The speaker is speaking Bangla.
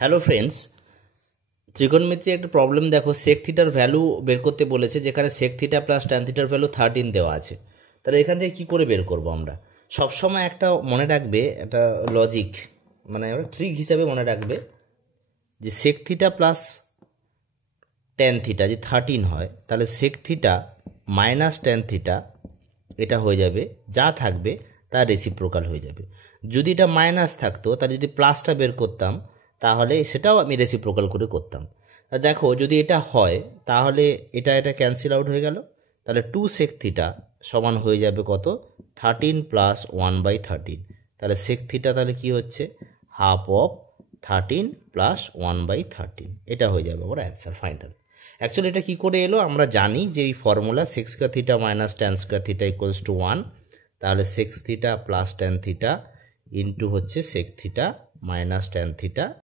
হ্যালো ফ্রেন্ডস, ত্রিকোণমিতি একটা প্রবলেম দেখো। সেক থিটার ভ্যালু বের করতে বলেছে, যেখানে সেক থিটা প্লাস ট্যান থিটার ভ্যালু 13 দেওয়া আছে। তাহলে এখান থেকে কী করে বের করবো আমরা? সবসময় একটা মনে রাখবে, একটা লজিক মানে আমরা ট্রিক হিসাবে মনে রাখবে যে sec theta plus tan theta যদি 13 হয়, তাহলে sec theta minus tan theta এটা হয়ে যাবে, যা থাকবে তার রেসিপ্রোকাল হয়ে যাবে। যদি এটা মাইনাস থাকতো, তাহলে যদি প্লাসটা বের করতাম, তাহলে সেটাও আমি রেসিপ্রোকাল করে করতাম। দেখো, যদি এটা হয় তাহলে এটা ক্যান্সেল আউট হয়ে গেল। তাহলে 2 সেক থিটা সমান হয়ে যাবে কত? 13 প্লাস 1/13। তাহলে সেক থিটা তাহলে কি হচ্ছে? Half of 13 plus 1/13। এটা হয়ে যাবে আমার অ্যান্সার ফাইনাল। অ্যাকচুয়ালি এটা কী করে এলো আমরা জানি, যে এই formula sec square theta minus tan square theta equals to 1। তাহলে sec theta plus tan theta into হচ্ছে sec theta minus tan theta